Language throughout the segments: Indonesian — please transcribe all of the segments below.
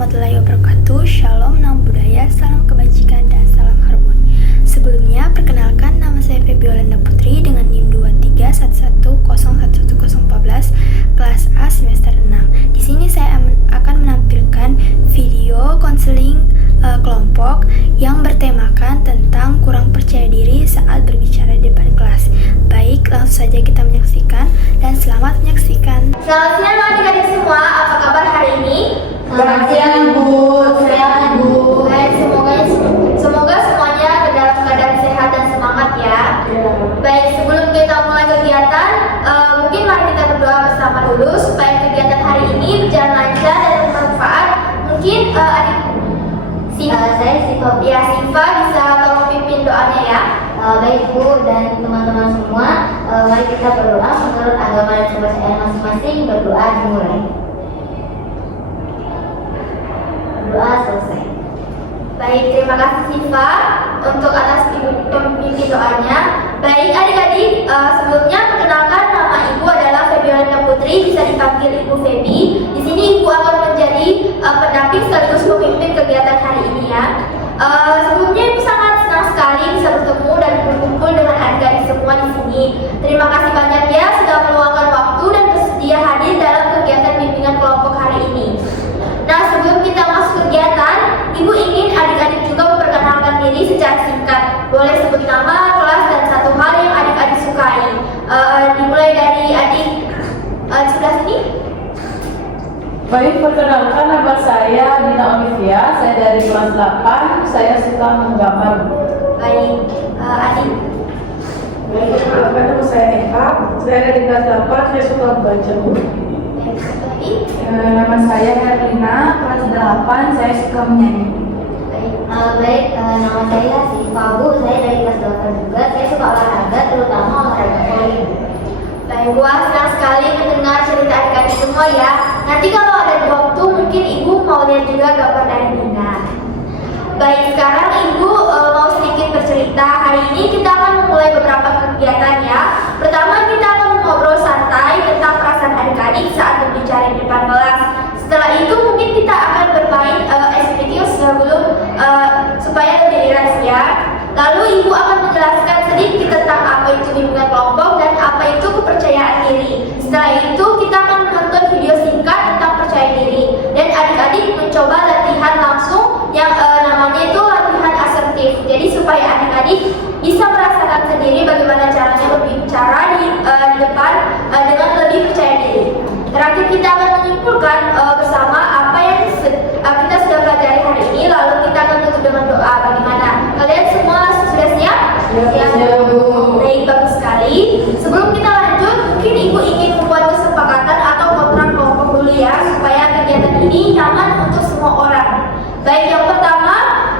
warahmatullahi wabarakatuh. Shalom, nam budaya, salam kebajikan, dan salam harmoni. Sebelumnya, perkenalkan nama saya Febiolanda Putri dengan NIM 231101114 kelas A semester 6. Di sini saya akan menampilkan video konseling kelompok yang bertemakan tentang kurang percaya diri saat berbicara di depan kelas. Baik, langsung saja kita menyaksikan dan selamat menyaksikan. Selamat siang adik-adik semua, apa kabar hari ini? Selamat siang Bu, sehat Bu. Baik, semoga semuanya dalam keadaan sehat dan semangat ya. Baik, sebelum kita mulai kegiatan, mungkin mari kita berdoa bersama dulu supaya kegiatan hari ini berjalan lancar dan bermanfaat. Mungkin adik Saya Siva. Ya, Siva bisa tolong pimpin doanya ya. Baik Bu dan teman-teman semua, mari kita berdoa menurut agama dan kepercayaan masing-masing. Berdoa dimulai. Doa selesai. Baik, terima kasih Siva untuk atas pemimpin doanya. Baik adik-adik, sebelumnya perkenalkan nama Ibu adalah Febiolanda Putri, bisa dipanggil Ibu Febi. Di sini Ibu akan menjadi pendamping sekaligus pemimpin kegiatan hari ini ya. Sebelumnya Ibu sangat senang sekali bisa bertemu dan berkumpul dengan adik-adik semua di sini. Terima kasih banyak ya sudah meluangkan waktu dan bersedia hadir dalam kegiatan bimbingan kelompok hari ini. Nah, sebelum kita masuk kegiatan, Ibu ingin adik-adik juga memperkenalkan diri secara singkat. Boleh sebut nama, kelas, dan satu hal yang adik-adik sukai. Dimulai dari adik sebelah sini. Baik, perkenalkan nama saya Dina Olivia, saya dari kelas 8, saya suka menggambar. Baik, adik. Baik, perkenalkan nama saya Eka, saya dari kelas 8, saya suka membaca. Nama saya Herlina, kelas 8, saya suka menyanyi. Baik, nama saya Siva Bu, saya dari kelas 8 juga. Saya suka olahraga, terutama olahraga voli. Baik, wah senang sekali mendengar cerita adik-adik semua ya. Nanti kalau ada waktu mungkin Ibu mau lihat juga gambar dari Nina. Baik, sekarang Ibu mau sedikit bercerita. Hari ini kita akan memulai beberapa kegiatan ya. Pertama kita akan ngobrol santai tentang perasaan adik-adik saat berbicara di depan kelas. Setelah itu mungkin kita akan bermain SPQ sebelum supaya lebih rileks ya. Lalu Ibu akan menjelaskan sedikit tentang apa itu bimbingan kelompok dan apa itu kepercayaan diri. Setelah itu kita akan menonton video singkat tentang percaya diri dan adik-adik mencoba latihan langsung yang namanya itu latihan asertif. Jadi supaya adik-adik bisa merasakan sendiri bagaimana caranya berbicara di depan dengan lebih percaya diri. Terakhir kita akan menyimpulkan bersama apa yang kita sudah pelajari hari ini. Lalu kita akan tutup dengan doa. Bagaimana? Kalian semua sudah siap? Siap, Bu. Baik, bagus sekali. Sebelum kita lanjut, mungkin Ibu ingin membuat kesepakatan atau kontrak kelompok dulu ya, supaya kegiatan ini nyaman untuk semua orang. Baik, yang pertama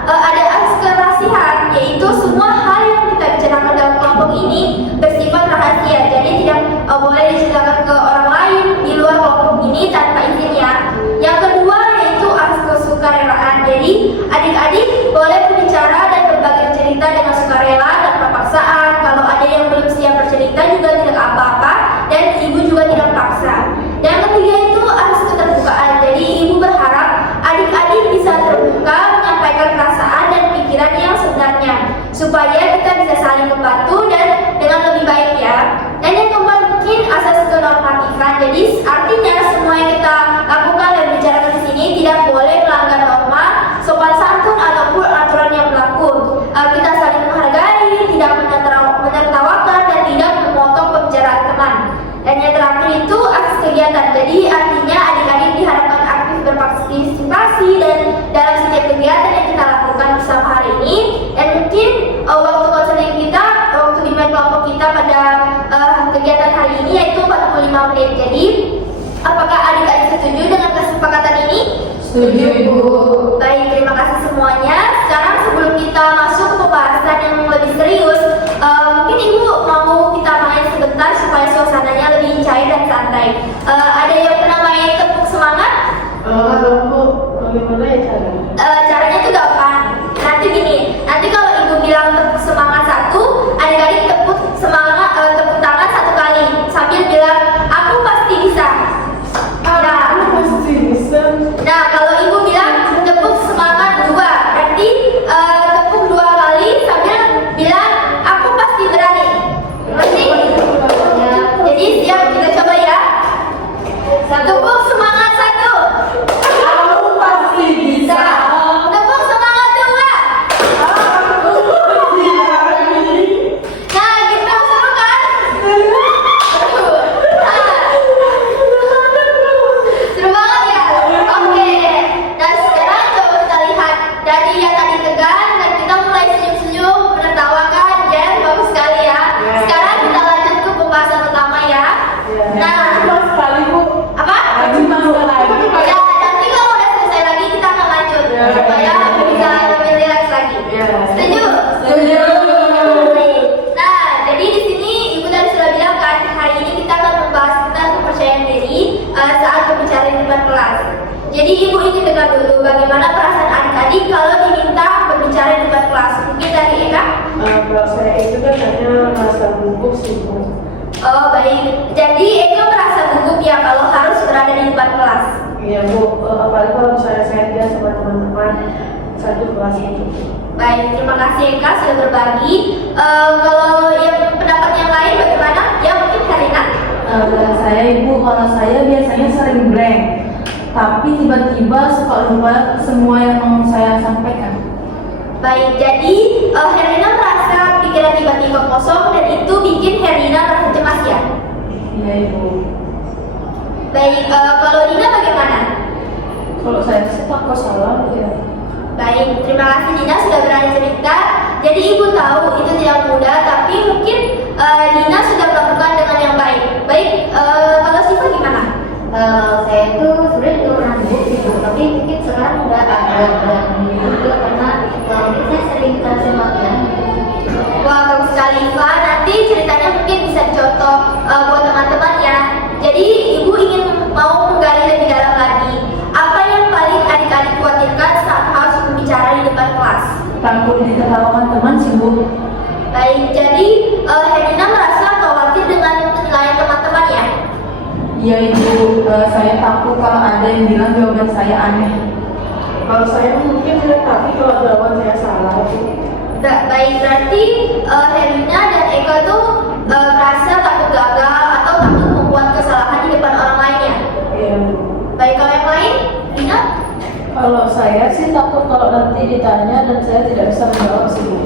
ada kerahasiaan, yaitu semua hal yang kita bicarakan dalam kelompok ini bersifat rahasia. Jadi tidak boleh diceritakan ke orang lain di luar kelompok ini tanpa izinnya. Yang kedua yaitu kesukarelaan. Jadi adik-adik boleh berbicara dan berbagi cerita dengan sukarela tanpa paksaan. Kalau ada yang belum siap bercerita juga tidak apa-apa dan Ibu juga tidak paksa. Yang ketiga itu harus keterbukaan. Jadi Ibu berharap adik-adik bisa terbuka menyampaikan perasaan dan pikiran yang sebenarnya supaya kita bisa saling membantu dan dengan lebih baik ya. Dan yang keempat mungkin asas kenormatifan. Jadi artinya semua yang kita lakukan dan bicarakan di sini tidak boleh melanggar norma, sopan santun ataupun aturan yang berlaku. Kita saling menghargai, tidak menertawakan dan tidak memotong pembicaraan teman. Dan yang terakhir itu akses kegiatan. Jadi artinya adik-adik diharapkan aktif berpartisipasi dan dalam setiap kegiatan yang kita lakukan bersama hari ini. Dan mungkin waktu konseling kita, waktu bimbingan kelompok kita pada kegiatan hari ini yaitu 45 menit. Jadi apakah adik-adik setuju dengan kesepakatan ini? Setuju, Bu. Baik, terima kasih semuanya. Sekarang sebelum kita masuk ke pembahasan yang lebih serius, mungkin Ibu mau kita main sebentar supaya suasananya lebih cair dan santai. Ada yang pernah main tepuk semangat? Bu, bagaimana ya caranya? Caranya itu gampang. Nanti gini, nanti kalau Ibu bilang tepuk semangat satu, adik-adik tepuk tangan satu kali sambil bilang aku pasti bisa. Aku pasti bisa. Nah, kalau Ibu bilang saat berbicara di depan kelas. Jadi ibu ingin dengar dulu bagaimana perasaan adik-adik kalau diminta berbicara di depan kelas. Mungkin dari Eka? Kalau saya itu kan hanya merasa gugup sih Bu. Oh baik, jadi Eka merasa gugup ya kalau harus berada di depan kelas. Iya Bu, apalagi kalau saya sama teman-teman satu kelas itu. Baik, terima kasih Eka sudah berbagi. Kalau yang pendapat yang lain bagaimana? Ya mungkin Herina. Saya Ibu, kalau saya biasanya sering blank, tapi tiba-tiba suka lupa semua yang mau saya sampaikan. Baik, jadi Herina merasa pikiran tiba-tiba kosong dan itu bikin Herina merasa cemas ya? Iya Ibu. Baik, kalau Dina bagaimana? Kalau saya sih takut salah ya. Baik, terima kasih Dina sudah berani cerita. Jadi ibu tahu itu tidak mudah, tapi mungkin Dina sudah melakukan dengan yang baik. Baik, kalau Siva gimana? Saya itu sebenarnya juga pernah gugup gitu, tapi mungkin sekarang udah agak berani juga karena mungkin saya sering terjemahkan. Wah, bagus sekali Iva. Nanti ceritanya mungkin bisa dicontoh buat teman-teman ya. Jadi ibu ingin mau menggali lebih dalam lagi. Apa yang paling adik-adik khawatirkan saat harus berbicara di depan kelas? Takut diketawakan teman sih Bu. Baik, jadi Herina merasa khawatir dengan penilaian teman-teman ya? Iya Ibu, saya takut kalau ada yang bilang jawaban saya aneh. Kalau saya mungkin tidak, tapi kalau jawaban saya salah Bu. Baik, berarti Herina dan Eka tuh merasa takut gagal atau takut membuat kesalahan di depan orang lain ya? Iya Bu. Baik, kalau yang lain, Dina? Kalau saya sih takut kalau nanti ditanya dan saya tidak bisa menjawab sih Bu.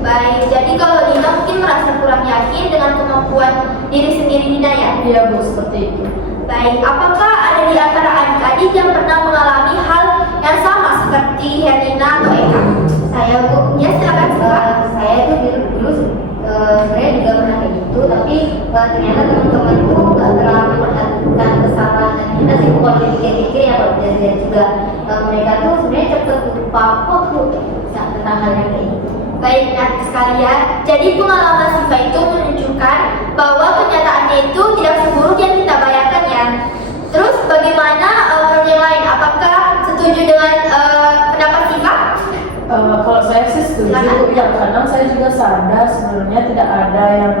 Baik, jadi kalau Dina mungkin merasa kurang yakin dengan kemampuan diri sendiri Dina ya? Iya Bu, seperti itu. Baik, apakah ada di antara adik-adik yang pernah mengalami hal yang sama seperti Herina atau Eka? Saya Bu, Ya, silakan Siva. saya tuh dulu sebenarnya juga pernah kayak gitu, tapi ternyata teman-temanku nggak terlalu memperhatikan kesalahan kita sih. Kalau dipikir-pikir ya kalau belajar juga mereka tuh sebenarnya cepet lupa kok Bu tentang hal yang kayak gitu. Baik, menarik sekali ya. Jadi pengalaman Siva itu menunjukkan bahwa kenyataannya itu tidak seburuk yang kita bayangkan ya. Terus bagaimana menurut yang lain? Apakah setuju dengan pendapat Siva? Kalau saya sih setuju, ya kadang saya juga sadar sebenarnya tidak ada yang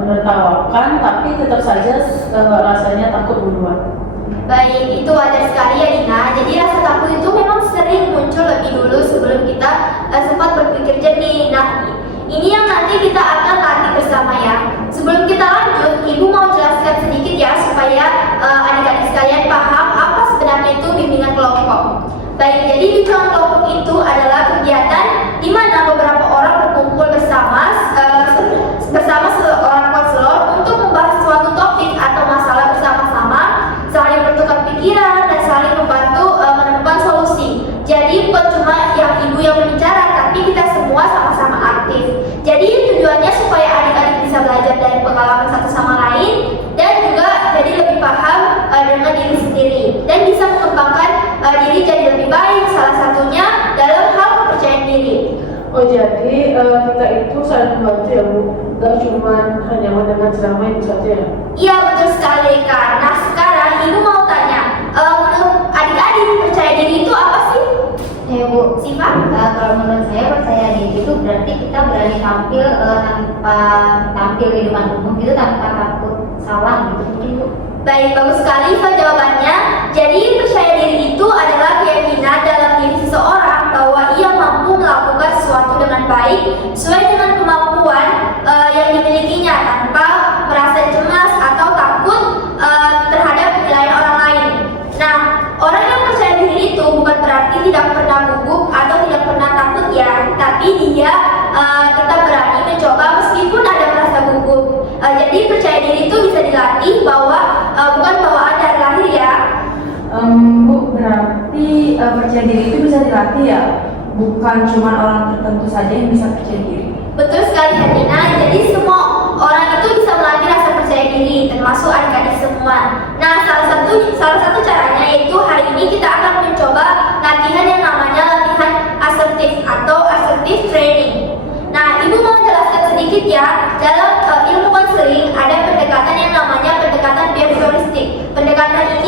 menertawakan, tapi tetap saja rasanya takut duluan. Baik, itu wajar sekali ya Dina. Jadi rasa takut itu memang sering muncul lebih dulu sebelum kita sempat berpikir jernih. Nah, ini yang nanti kita akan latih bersama ya. Sebelum kita lanjut, Ibu mau jelaskan sedikit ya supaya adik-adik sekalian paham apa sebenarnya itu bimbingan kelompok. Baik, jadi bimbingan kelompok itu adalah kegiatan di mana beberapa orang berkumpul bersama seorang konselor untuk membahas suatu topik atau masalah bersama-sama, saling bertukar pikiran dan saling membantu menemukan solusi. Jadi bukan cuma yang ibu yang berbicara, tapi kita semua sama-sama aktif. Jadi tujuannya supaya adik-adik bisa belajar dari pengalaman satu sama lain dan juga jadi lebih paham dengan diri sendiri dan bisa mengembangkan diri jadi lebih baik. Salah satunya dalam hal kepercayaan diri. Oh jadi kita itu saling membantu ya Bu, nggak cuma hanya mendengar ceramah itu saja ya? Iya betul sekali Kak. Nah sekarang ibu mau tanya, menurut adik-adik percaya diri itu apa sih? Ya Bu, Siva? kalau menurut saya percaya diri itu berarti kita berani tampil tanpa tampil di depan umum gitu, tanpa takut salah gitu mungkin Bu. Baik, bagus sekali Iva jawabannya. Jadi percaya diri itu adalah keyakinan dalam diri seseorang bahwa ia mampu melakukan sesuatu dengan baik sesuai dengan kemampuan yang dimilikinya tanpa merasa cemas atau takut terhadap penilaian orang lain. Nah, orang yang percaya diri itu bukan berarti tidak pernah gugup atau tidak pernah takut ya, tapi dia tetap berani mencoba meskipun ada merasa gugup. Jadi percaya diri itu bisa dilatih bahwa bukan bawaan dari lahir ya. Bu, berarti percaya diri itu bisa dilatih ya? Bukan cuma orang tertentu saja yang bisa percaya diri. Betul sekali Herina. Jadi semua orang itu bisa melatih rasa percaya diri, termasuk adik-adik semua. Nah, salah satu caranya yaitu hari ini kita akan mencoba latihan yang namanya latihan asertif atau assertive training. Nah, Ibu mau jelaskan sedikit ya. Dalam ilmu konseling ada pendekatan yang namanya pendekatan behavioristik. Pendekatan ini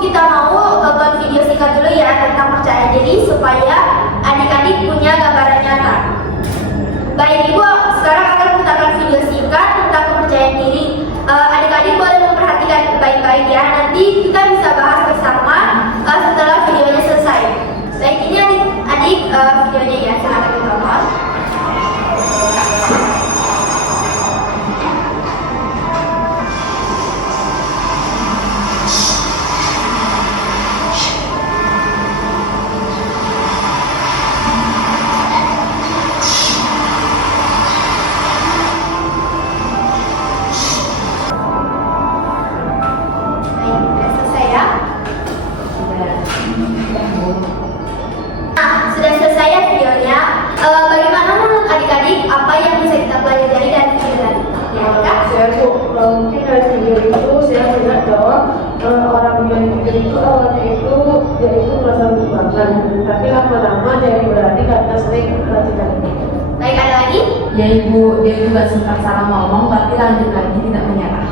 kita mau tonton video singkat dulu ya tentang percaya diri supaya adik-adik punya gambaran nyata. Baik Ibu, sekarang akan putarkan video singkat tentang kepercayaan diri. Adik-adik boleh memperhatikan baik-baik ya. Nanti kita bisa bahas bersama setelah videonya selesai. Baik, ini adik-adik videonya ya, silakan ditonton. Sudah selesai ya videonya. Bagaimana menurut adik-adik apa yang bisa kita pelajari dari video tadi? Ya, Kak? Saya tuh mungkin dari video itu saya melihat bahwa orang yang pikir itu awalnya itu dia itu merasa berbangga, tapi lama-lama jadi berani karena sering melakukan ini. Baik, ada lagi? Ya Ibu, dia juga sempat salah ngomong tapi lanjut lagi tidak menyerah.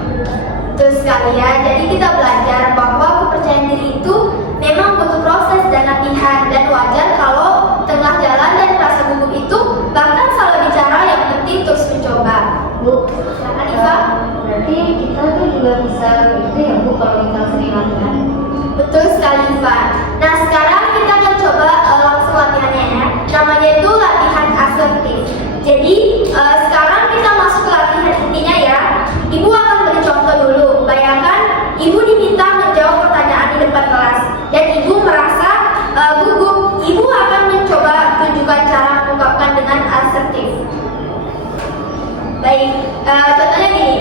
Betul sekali ya. Jadi kita belajar bahwa kepercayaan diri itu memang butuh proses dan latihan, dan wajar kalau tengah jalan dan rasa gugup itu bahkan salah bicara, yang penting terus mencoba. Bu, Silakan Iva. berarti kita tuh juga bisa gitu ya Bu kalau kita sering latihan. Betul sekali Iva. Nah sekarang kita akan coba langsung latihannya ya. Namanya itu latihan asertif. Jadi sekarang kita masuk ke latihan intinya ya. Ibu akan beri contoh dulu. Bayangkan Ibu diminta menjawab pertanyaan di depan kelas dan Ibu merasa gugup. Ibu akan mencoba tunjukkan cara mengungkapkan dengan asertif. Baik, contohnya gini.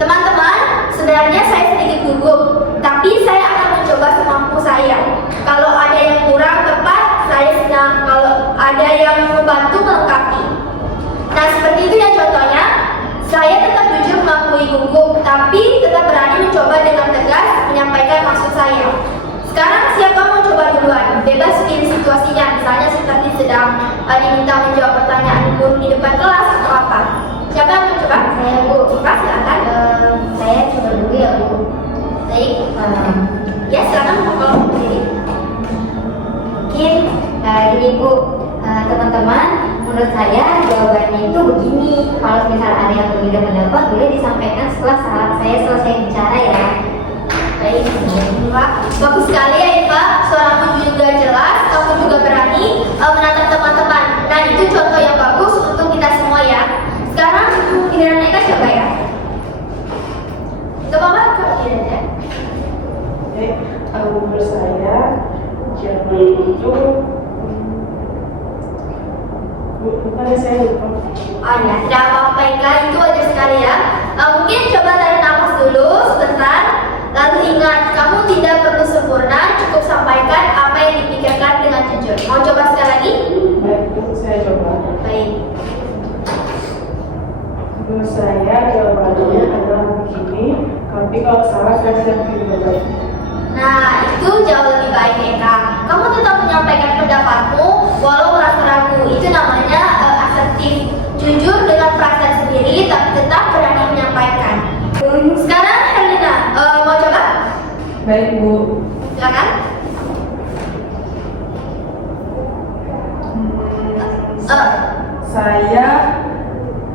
Teman-teman, sebenarnya saya sedikit gugup, tapi saya akan mencoba semampu saya. Kalau ada yang kurang tepat, saya senang. Kalau ada yang membantu melengkapi. Nah, seperti itu ya contohnya. Saya tetap jujur mengakui gugup, tapi tetap berani mencoba dengan tegas menyampaikan maksud saya. Sekarang siapa mau coba duluan? Bebas pilih situasinya, misalnya seperti sedang diminta menjawab pertanyaan guru di depan kelas atau apa. Siapa yang mau coba? Saya Bu. Coba silakan. Saya coba dulu ya Bu. Baik. Ya silakan kalau sendiri. Mungkin ini Bu, teman-teman, menurut saya jawabannya itu begini. Kalau misal ada yang berbeda pendapat, boleh disampaikan setelah saya selesai bicara ya. Baik, Iva. Bagus sekali ya Iva. Suaramu juga jelas, kamu juga berani menatap teman-teman. Nah itu contoh yang bagus untuk kita semua ya. Sekarang giliran Eka coba ya. Coba Mbak, coba ya. Kalau menurut saya jawaban itu bukan saya lupa. Oh ya, tidak apa-apa Eka, itu wajar sekali ya. Mungkin coba tarik nafas dulu sebentar. Lalu ingat, kamu tidak perlu sempurna, cukup sampaikan apa yang dipikirkan dengan jujur. Mau coba sekali lagi? Baik, itu saya coba. Baik. Menurut saya jawabannya adalah begini, tapi kalau salah saya tidak pilih baik. Nah, itu jauh lebih baik Eka. Kamu tetap menyampaikan pendapatmu walau merasa ragu. Itu namanya asertif. Jujur dengan perasaan sendiri, tapi tetap berani menyampaikan. Sekarang Herlina, mau coba? Baik Bu. Silakan.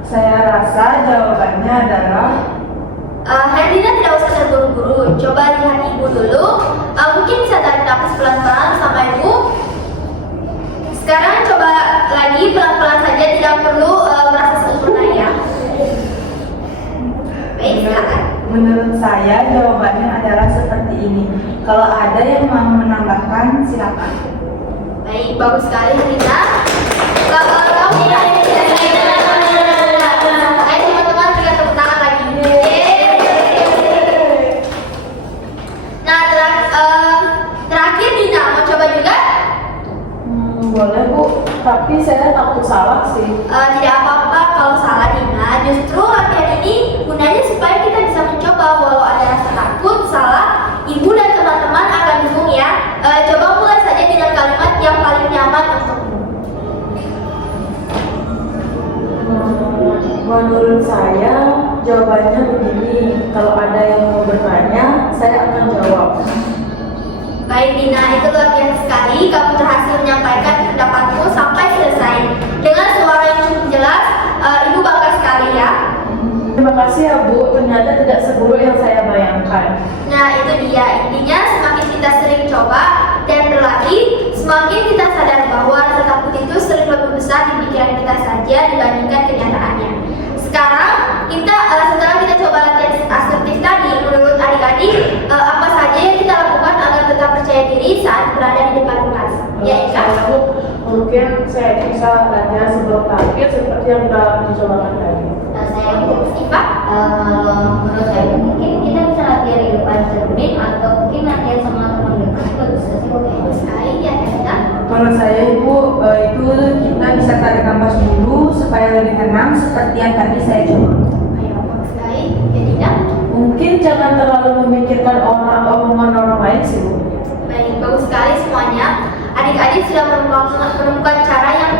Saya rasa jawabannya adalah Herlina tidak usah terburu-buru. Coba lihat Ibu dulu. Mungkin bisa tarik nafas pelan-pelan sama Ibu. Sekarang coba lagi pelan-pelan saja, tidak perlu merasa sempurna ya. Baik, silakan. menurut saya jawabannya adalah seperti ini. Kalau ada yang mau menambahkan silakan. Baik, bagus sekali Herlina. Kalau kamu ayo teman-teman kita tepuk tangan lagi. Nah, terakhir Dina mau coba juga? Boleh Bu, tapi saya takut salah sih. Tidak apa-apa kalau salah Dina. Justru latihan ini gunanya supaya kita bisa mencoba. Walau ada rasa takut, salah, Ibu dan teman-teman akan dukung ya. Coba mulai saja dengan kalimat yang paling nyaman untukmu. Menurut saya jawabannya begini, kalau ada yang mau bertanya, saya akan jawab. Baik Dina, itu luar biasa sekali. Kamu berhasil menyampaikan pendapatmu sampai selesai. Dengan suara yang cukup jelas, Ibu bangga sekali ya. Terima kasih ya Bu, ternyata tidak seburuk yang saya bayangkan. Nah itu dia, intinya semakin kita sering coba dan berlatih, semakin kita sadar bahwa rasa takut itu sering lebih besar di pikiran kita saja dibandingkan kenyataannya. Sekarang kita setelah kita coba latihan asertif tadi, menurut adik-adik apa saja yang kita lakukan agar tetap percaya diri saat berada di depan kelas? Ya Eka? Mungkin saya bisa latihan sebelum tampil seperti yang kita dicobakan tadi. Saya Bu, Iva? kalau menurut saya mungkin kita bisa latihan di depan cermin atau mungkin latihan sama teman dekat juga bisa sih Bu. Sekali ya Eka? Menurut saya Ibu, itu kita bisa tarik nafas dulu supaya lebih tenang seperti yang tadi saya coba. Ayo, bagus sekali. Ya Dina? Mungkin jangan terlalu memikirkan omongan orang lain sih Bu. Baik, bagus sekali semuanya. Adik-adik sudah menemukan cara yang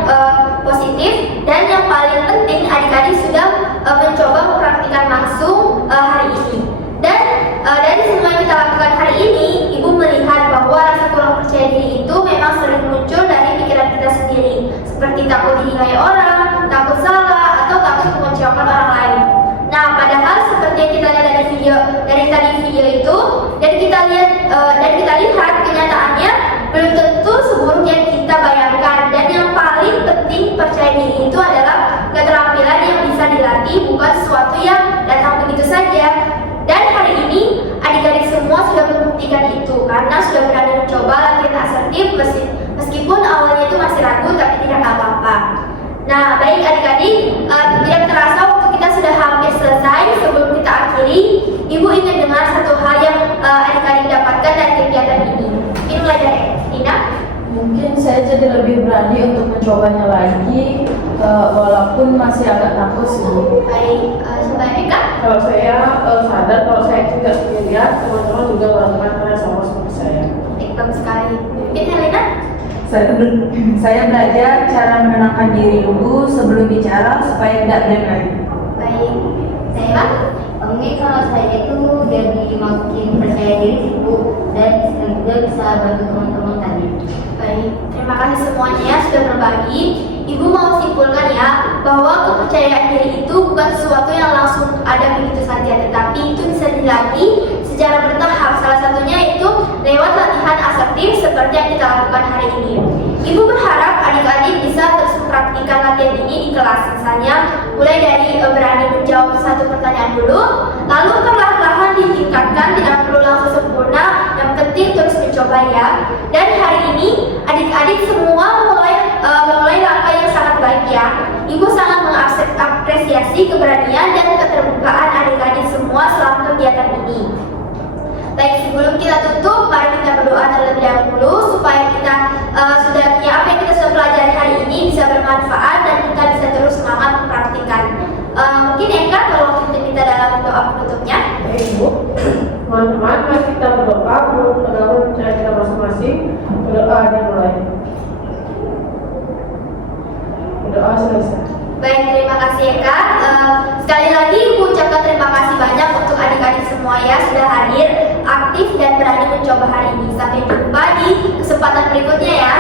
positif dan yang paling penting adik-adik sudah mencoba mempraktikkan langsung hari ini. Dan dari semua yang kita lakukan hari ini, Ibu melihat bahwa rasa kurang percaya diri itu memang sering muncul dari pikiran kita sendiri, seperti takut dinilai orang, takut salah, atau takut mengecewakan orang lain. Nah, padahal seperti yang kita lihat dari video itu, dan kita lihat kenyataannya belum tentu seburuk yang kita bayangkan. Dan yang paling penting percaya diri itu adalah keterampilan yang bisa dilatih, bukan sesuatu yang datang begitu saja. Dan hari ini adik-adik semua sudah membuktikan itu karena sudah berani mencoba latihan asertif meskipun awalnya itu masih ragu, tapi tidak apa-apa. Nah, baik adik-adik, tidak terasa waktu kita sudah hampir selesai. Sebelum kita akhiri, Ibu ingin dengar satu hal yang adik-adik dapatkan dari kegiatan ini. Ini mulai dari Dina. Mungkin saya jadi lebih berani untuk mencobanya lagi, walaupun masih agak takut sih. Baik, coba Eka. Kalau saya sadar kalau saya juga lihat teman-teman juga melakukan sama seperti saya. Baik, bagus sekali. Mungkin Helena? Saya belajar cara menenangkan diri dulu sebelum bicara supaya tidak blank lagi. Baik, Saya mungkin kalau saya itu jadi makin percaya diri sih Bu, dan juga bisa bantu teman-teman tadi. baik. Terima kasih semuanya ya sudah berbagi. Ibu mau simpulkan ya bahwa kepercayaan diri itu bukan sesuatu yang langsung ada begitu saja, tetapi itu bisa dilatih secara bertahap. Salah satunya itu lewat latihan asertif seperti yang kita lakukan hari ini. Ibu berharap adik-adik bisa terus mempraktikkan latihan ini di kelas. Misalnya mulai dari berani menjawab satu pertanyaan dulu, lalu perlahan-lahan ditingkatkan, tidak perlu langsung sempurna, yang penting terus mencoba ya. Dan hari ini adik-adik semua mulai langkah yang sangat baik ya. Ibu sangat mengapresiasi keberanian dan keterbukaan adik-adik semua selama kegiatan ini. Baik, sebelum kita tutup, mari kita berdoa terlebih dahulu supaya kita apa yang kita sudah pelajari hari ini bisa bermanfaat dan kita bisa terus semangat mempraktikkan. Mungkin Eka tolong pimpin kita dalam doa penutupnya. Baik Bu, teman-teman mari kita berdoa menurut pengalaman percaya kita masing-masing. Berdoa dimulai. Berdoa selesai. Baik, terima kasih Eka. Sekali lagi Ibu ucapkan terima kasih banyak untuk adik-adik semua ya sudah hadir, aktif dan berani mencoba hari ini. Sampai jumpa di kesempatan berikutnya ya.